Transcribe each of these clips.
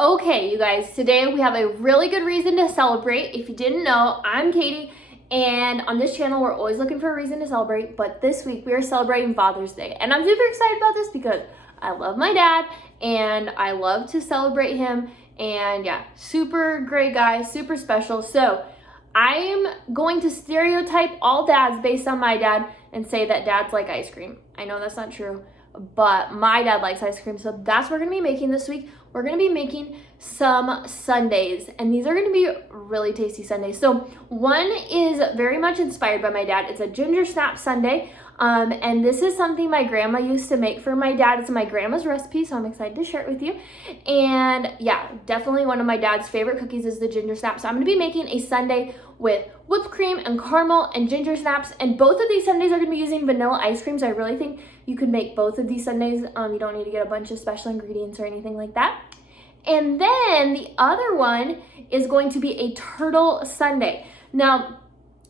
Okay, you guys, today we have a really good reason to celebrate. If you didn't know, I'm Katie, and on this channel, we're always looking for a reason to celebrate, but this week we are celebrating Father's Day, and I'm super excited about this because I love my dad, and I love to celebrate him, and yeah, super great guy, super special. So I'm going to stereotype all dads based on my dad and say that dads like ice cream. I know that's not true, but my dad likes ice cream, so that's what we're gonna be making this week. We're gonna be making some sundaes, and these are gonna be really tasty sundaes. So one is very much inspired by my dad. It's a Gingersnap sundae, and this is something my grandma used to make for my dad. It's my grandma's recipe, so I'm excited to share it with you. And yeah, definitely one of my dad's favorite cookies is the Gingersnap. So I'm gonna be making a sundae with whipped cream and caramel and ginger snaps, and both of these sundaes are gonna be using vanilla ice cream. So I really think you could make both of these sundaes. You don't need to get a bunch of special ingredients or anything like that. And then the other one is going to be a turtle sundae. Now,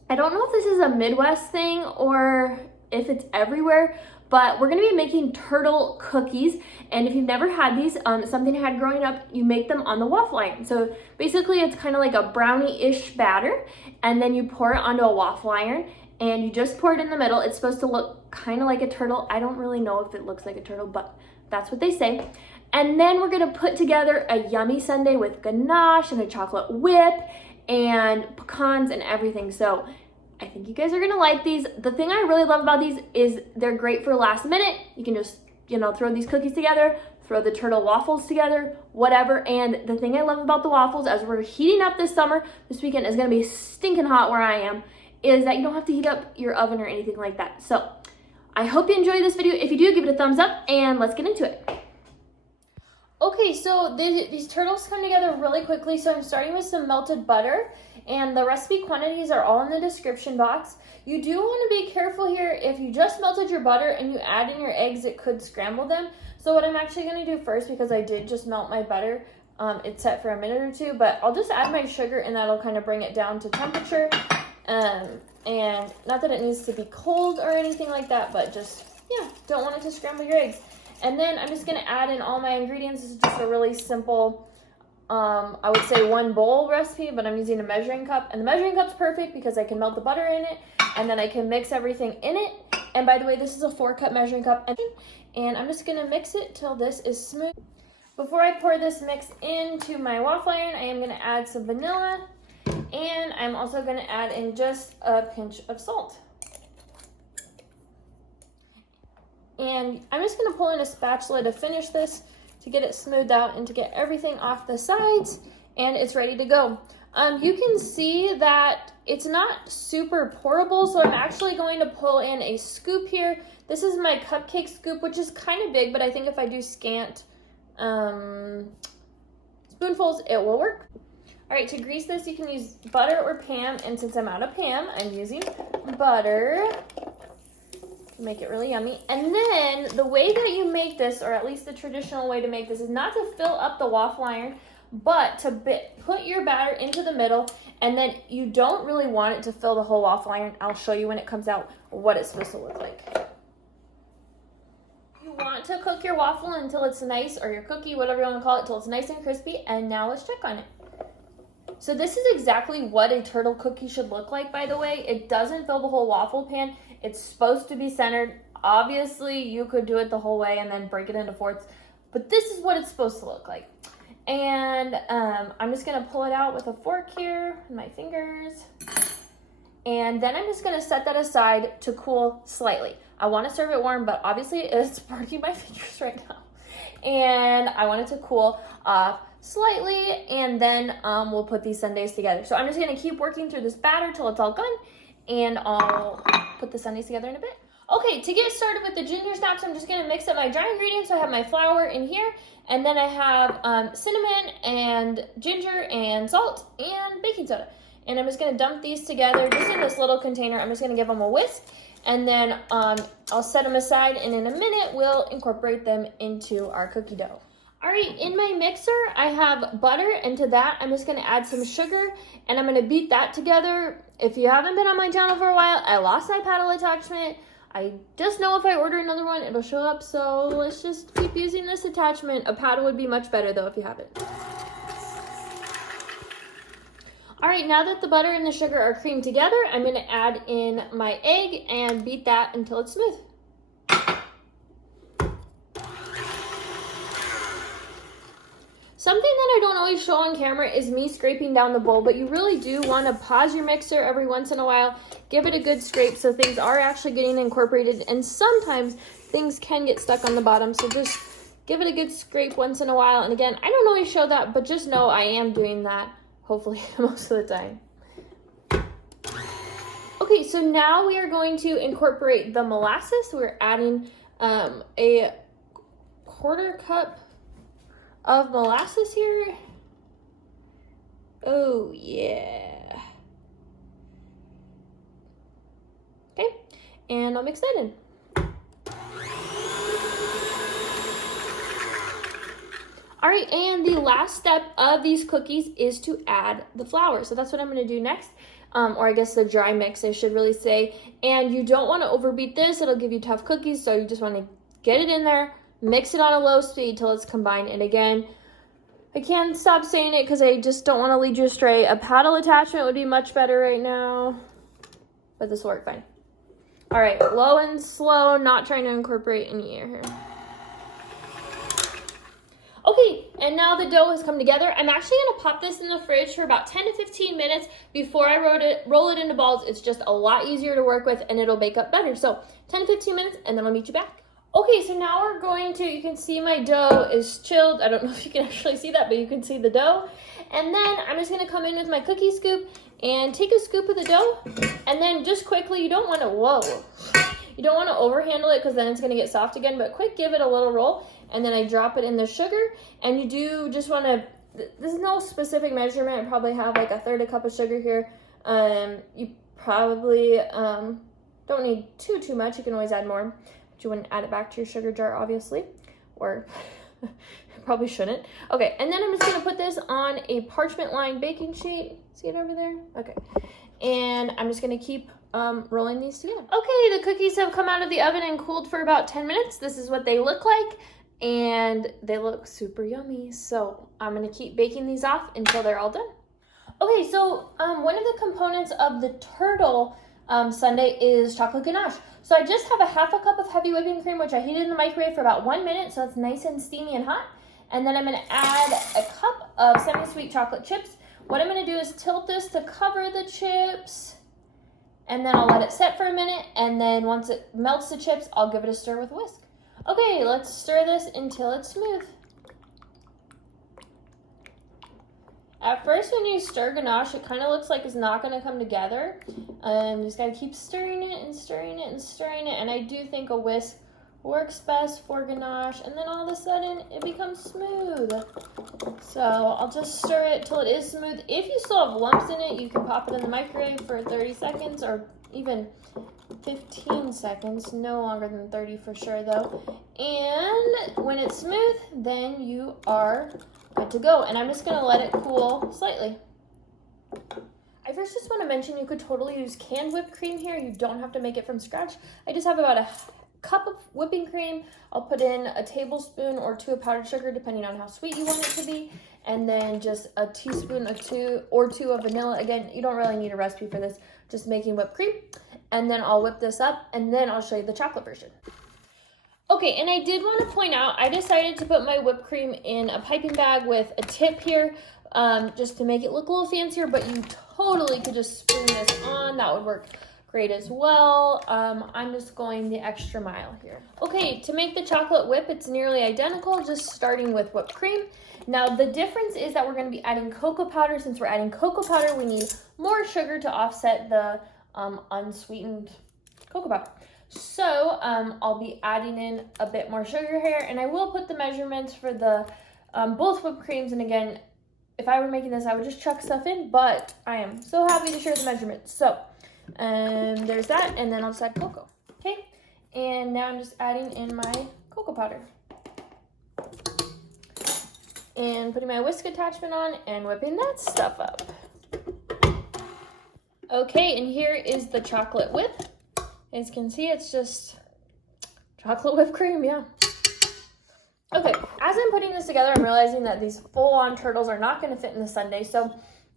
I don't know if this is a Midwest thing or if it's everywhere, but we're gonna be making turtle cookies. And if you've never had these, something I had growing up, you make them on the waffle iron. So basically it's kind of like a brownie-ish batter, and then you pour it onto a waffle iron, and you just pour it in the middle. It's supposed to look kind of like a turtle. I don't really know if it looks like a turtle, but that's what they say. And then we're gonna put together a yummy sundae with ganache and a chocolate whip and pecans and everything. So I think you guys are gonna like these. The thing I really love about these is they're great for last minute. You can just, throw these cookies together, throw the turtle waffles together, whatever. And the thing I love about the waffles, as we're heating up this summer, this weekend is gonna be stinking hot where I am, is that you don't have to heat up your oven or anything like that. So I hope you enjoy this video. If you do, give it a thumbs up, and let's get into it. Okay, so these turtles come together really quickly, so I'm starting with some melted butter, and the recipe quantities are all in the description box. You do want to be careful here. If you just melted your butter and you add in your eggs, it could scramble them. So what I'm actually going to do first, because I did just melt my butter, it's set for a minute or two, but I'll just add my sugar, and that'll kind of bring it down to temperature. And not that it needs to be cold or anything like that, but just, don't want it to scramble your eggs. And then I'm just gonna add in all my ingredients. This is just a really simple, I would say 1 bowl recipe, but I'm using a measuring cup. And the measuring cup's perfect because I can melt the butter in it, and then I can mix everything in it. And by the way, this is a 4-cup measuring cup. And I'm just gonna mix it till this is smooth. Before I pour this mix into my waffle iron, I am gonna add some vanilla, and I'm also gonna add in just a pinch of salt. And I'm just gonna pull in a spatula to finish this, to get it smoothed out and to get everything off the sides, and it's ready to go. You can see that it's not super pourable, so I'm actually going to pull in a scoop here. This is my cupcake scoop, which is kind of big, but I think if I do scant spoonfuls, it will work. All right, to grease this, you can use butter or Pam, and since I'm out of Pam, I'm using butter. Make it really yummy. And then the way that you make this, or at least the traditional way to make this, is not to fill up the waffle iron, but to put your batter into the middle, and then you don't really want it to fill the whole waffle iron. I'll show you when it comes out what it's supposed to look like. You want to cook your waffle until it's nice, or your cookie, whatever you want to call it, until it's nice and crispy. And now let's check on it. So this is exactly what a turtle cookie should look like, by the way. It doesn't fill the whole waffle pan. It's supposed to be centered. Obviously, you could do it the whole way and then break it into fourths, but this is what it's supposed to look like. And I'm just gonna pull it out with a fork here, with my fingers. And then I'm just gonna set that aside to cool slightly. I wanna serve it warm, but obviously it's burning my fingers right now. And I want it to cool off slightly, and then we'll put these sundaes together. So I'm just gonna keep working through this batter till it's all done, and I'll put the sundaes together in a bit. Okay, to get started with the ginger snaps, I'm just gonna mix up my dry ingredients. So I have my flour in here, and then I have cinnamon and ginger and salt and baking soda. And I'm just gonna dump these together just in this little container. I'm just gonna give them a whisk, and then I'll set them aside, and in a minute, we'll incorporate them into our cookie dough. All right, in my mixer, I have butter, and to that, I'm just gonna add some sugar, and I'm gonna beat that together. If you haven't been on my channel for a while, I lost my paddle attachment. I just know if I order another one, it'll show up, so let's just keep using this attachment. A paddle would be much better, though, if you have it. All right, now that the butter and the sugar are creamed together, I'm gonna add in my egg and beat that until it's smooth. Something that I don't always show on camera is me scraping down the bowl, but you really do want to pause your mixer every once in a while, give it a good scrape so things are actually getting incorporated, and sometimes things can get stuck on the bottom, so just give it a good scrape once in a while. And again, I don't always show that, but just know I am doing that, hopefully, most of the time. Okay, so now we are going to incorporate the molasses. We're adding a 1/4 cup of molasses here. Oh yeah. Okay, and I'll mix that in. All right, and the last step of these cookies is to add the flour. So that's what I'm gonna do next, or I guess the dry mix, I should really say. And you don't wanna overbeat this, it'll give you tough cookies, so you just wanna get it in there, mix it on a low speed till it's combined. And again, I can't stop saying it because I just don't want to lead you astray. A paddle attachment would be much better right now, but this will work fine. All right, low and slow, not trying to incorporate any air here. Okay, and now the dough has come together. I'm actually gonna pop this in the fridge for about 10 to 15 minutes before I roll it into balls. It's just a lot easier to work with and it'll bake up better. So 10 to 15 minutes and then I'll meet you back. Okay, so now we're going to, you can see my dough is chilled. I don't know if you can actually see that, but you can see the dough. And then I'm just gonna come in with my cookie scoop and take a scoop of the dough. And then just quickly, you don't wanna, you don't wanna overhandle it because then it's gonna get soft again, but quick, give it a little roll. And then I drop it in the sugar. And you do just wanna, there's no specific measurement. I probably have like 1/3 cup of sugar here. You probably don't need too much. You can always add more. You wouldn't add it back to your sugar jar, obviously, or probably shouldn't. Okay, and then I'm just gonna put this on a parchment lined baking sheet. See it over there? Okay, and I'm just gonna keep rolling these together. Okay, the cookies have come out of the oven and cooled for about 10 minutes. This is what they look like, and they look super yummy. So I'm gonna keep baking these off until they're all done. Okay, so one of the components of the turtle sundae is chocolate ganache. So I just have 1/2 cup of heavy whipping cream, which I heated in the microwave for about 1 minute, so it's nice and steamy and hot. And then I'm gonna add a cup of semi-sweet chocolate chips. What I'm gonna do is tilt this to cover the chips, and then I'll let it set for a minute, and then once it melts the chips, I'll give it a stir with a whisk. Okay, let's stir this until it's smooth. At first, when you stir ganache, it kind of looks like it's not going to come together. Just got to keep stirring it and stirring it and stirring it. And I do think a whisk works best for ganache. And then all of a sudden, it becomes smooth. So I'll just stir it till it is smooth. If you still have lumps in it, you can pop it in the microwave for 30 seconds or even 15 seconds. No longer than 30 for sure, though. And when it's smooth, then you are good to go. And I'm just gonna let it cool slightly. I first just want to mention you could totally use canned whipped cream here. You don't have to make it from scratch. I just have about 1 cup of whipping cream. I'll put in a tablespoon or 2 of powdered sugar, depending on how sweet you want it to be. And then just a teaspoon or 2 of vanilla. Again, you don't really need a recipe for this, just making whipped cream. And then I'll whip this up and then I'll show you the chocolate version. Okay, and I did want to point out, I decided to put my whipped cream in a piping bag with a tip here, just to make it look a little fancier, but you totally could just spoon this on. That would work great as well. I'm just going the extra mile here. Okay, to make the chocolate whip, it's nearly identical, just starting with whipped cream. Now, the difference is that we're going to be adding cocoa powder. Since we're adding cocoa powder, we need more sugar to offset the unsweetened cocoa powder. So I'll be adding in a bit more sugar here, and I will put the measurements for the both whipped creams. And again, if I were making this, I would just chuck stuff in, but I am so happy to share the measurements. So there's that, and then I'll just add cocoa. Okay, and now I'm just adding in my cocoa powder and putting my whisk attachment on and whipping that stuff up. Okay, and here is the chocolate whip. As you can see, it's just chocolate whipped cream, yeah. Okay, as I'm putting this together, I'm realizing that these full-on turtles are not going to fit in the sundae. So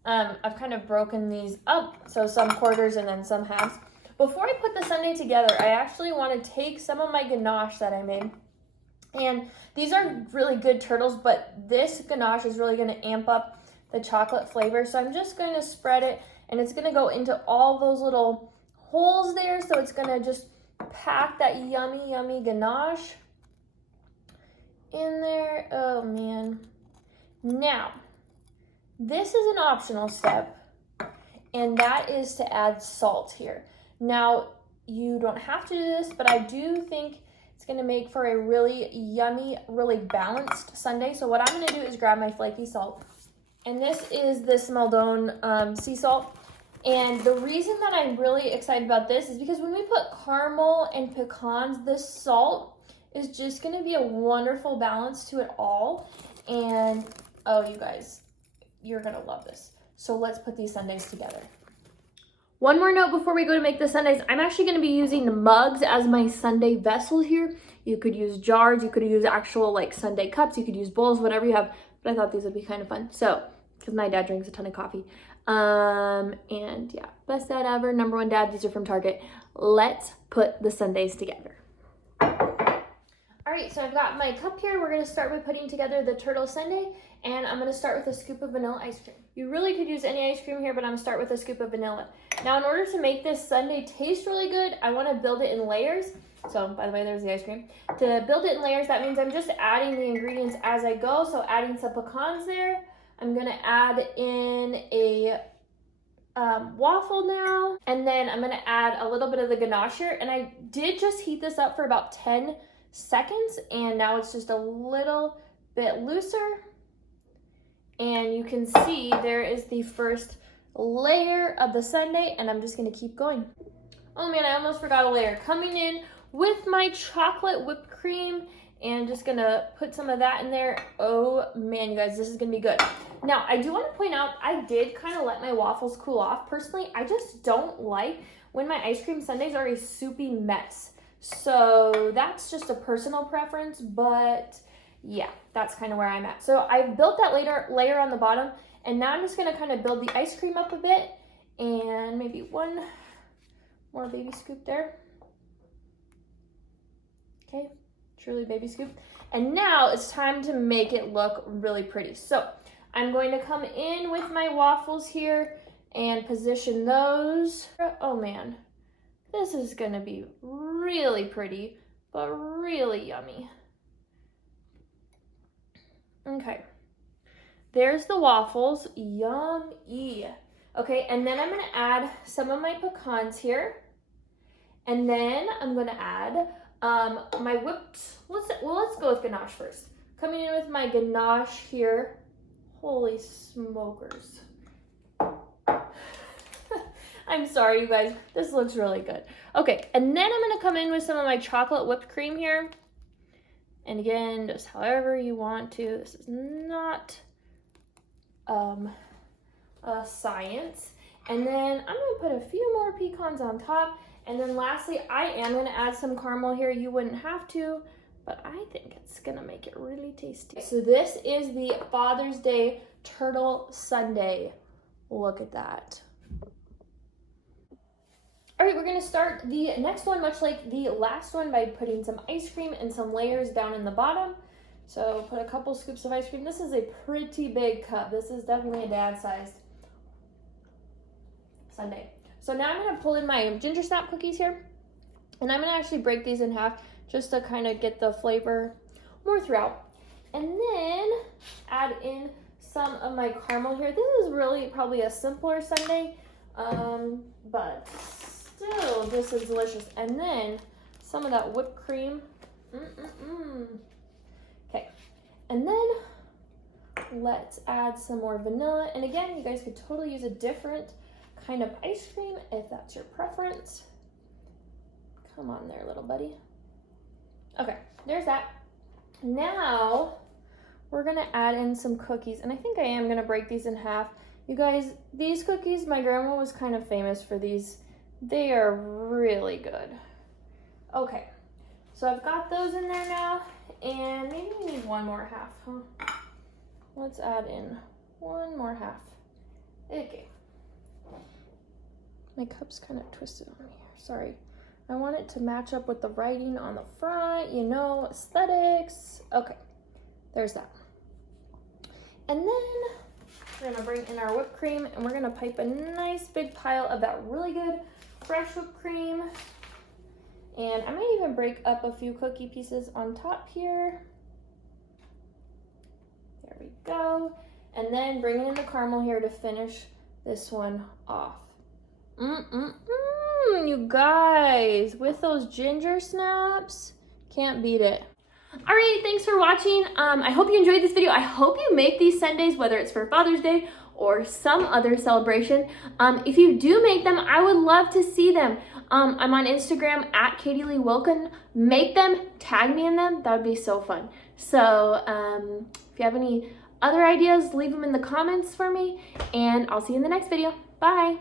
I've kind of broken these up, so some quarters and then some halves. Before I put the sundae together, I actually want to take some of my ganache that I made. And these are really good turtles, but this ganache is really going to amp up the chocolate flavor. So I'm just going to spread it, and it's going to go into all those little holes there. So it's going to just pack that yummy, yummy ganache in there. Oh, man. Now, this is an optional step, and that is to add salt here. Now, you don't have to do this, but I do think it's gonna make for a really yummy, really balanced sundae. So what I'm gonna do is grab my flaky salt. And this is this Maldon sea salt. And the reason that I'm really excited about this is because when we put caramel and pecans, this salt is just gonna be a wonderful balance to it all. And oh, you guys, you're gonna love this. So let's put these sundaes together. One more note before we go to make the sundaes. I'm actually going to be using the mugs as my sundae vessel here. You could use jars, you could use actual like sundae cups, you could use bowls, whatever you have. But I thought these would be kind of fun. So, because my dad drinks a ton of coffee. And yeah, best dad ever, number one dad. These are from Target. Let's put the sundaes together. All right, so I've got my cup here. We're gonna start by putting together the turtle sundae, and I'm gonna start with a scoop of vanilla ice cream. You really could use any ice cream here, but I'm gonna start with a scoop of vanilla. Now, in order to make this sundae taste really good, I wanna build it in layers. So, by the way, there's the ice cream. To build it in layers, that means I'm just adding the ingredients as I go. So adding some pecans there. I'm gonna add in a waffle now, and then I'm gonna add a little bit of the ganache here. And I did just heat this up for about 10 seconds, and now it's just a little bit looser. And you can see there is the first layer of the sundae, and I'm just gonna keep going. Oh man, I almost forgot a layer. Coming in with my chocolate whipped cream, and just gonna put some of that in there. Oh man, you guys, this is gonna be good. Now, I do wanna point out, I did kind of let my waffles cool off. Personally, I just don't like when my ice cream sundaes are a soupy mess. So that's just a personal preference, but yeah, that's kind of where I'm at. So I've built that layer on the bottom, and now I'm just gonna kind of build the ice cream up a bit, and maybe one more baby scoop there. Okay, truly baby scoop. And now it's time to make it look really pretty. So I'm going to come in with my waffles here and position those. Oh man, this is gonna be really pretty, but really yummy. Okay, there's the waffles, yummy. Okay, and then I'm gonna add some of my pecans here. And then I'm gonna add my whipped, let's go with ganache first. Coming in with my ganache here. Holy smokers. I'm sorry, you guys. This looks really good. Okay, and then I'm gonna come in with some of my chocolate whipped cream here. And again, just however you want to. This is not a science. And then I'm gonna put a few more pecans on top. And then lastly, I am gonna add some caramel here. You wouldn't have to, but I think it's gonna make it really tasty. So this is the Father's Day turtle sundae. Look at that. All right, we're gonna start the next one, much like the last one, by putting some ice cream and some layers down in the bottom. So put a couple scoops of ice cream. This is a pretty big cup. This is definitely a dad-sized sundae. So now I'm gonna pull in my Gingersnap cookies here, and I'm gonna actually break these in half just to kind of get the flavor more throughout. And then add in some of my caramel here. This is really probably a simpler sundae, but still, this is delicious. And then some of that whipped cream. Okay, and then let's add some more vanilla. And again, you guys could totally use a different kind of ice cream if that's your preference. Come on there, little buddy. Okay, there's that. Now we're gonna add in some cookies, and I think I am gonna break these in half. You guys, these cookies, my grandma was kind of famous for these. They are really good. Okay, so I've got those in there now, and maybe we need one more half, huh? Let's add in one more half. Okay. My cup's kind of twisted on me here. Sorry. I want it to match up with the writing on the front, you know, aesthetics. Okay, there's that. And then we're gonna bring in our whipped cream and we're gonna pipe a nice big pile of that really good fresh whipped cream. And I might even break up a few cookie pieces on top here. There we go. And then bring in the caramel here to finish this one off. You guys, with those ginger snaps, can't beat it. All right, thanks for watching. I hope you enjoyed this video. I hope you make these Sundaes, whether it's for Father's Day or some other celebration. If you do make them, I would love to see them. I'm on Instagram at Katie Lee Wilkin. Make them, tag me in them. That would be so fun. So if you have any other ideas, leave them in the comments for me, and I'll see you in the next video. Bye.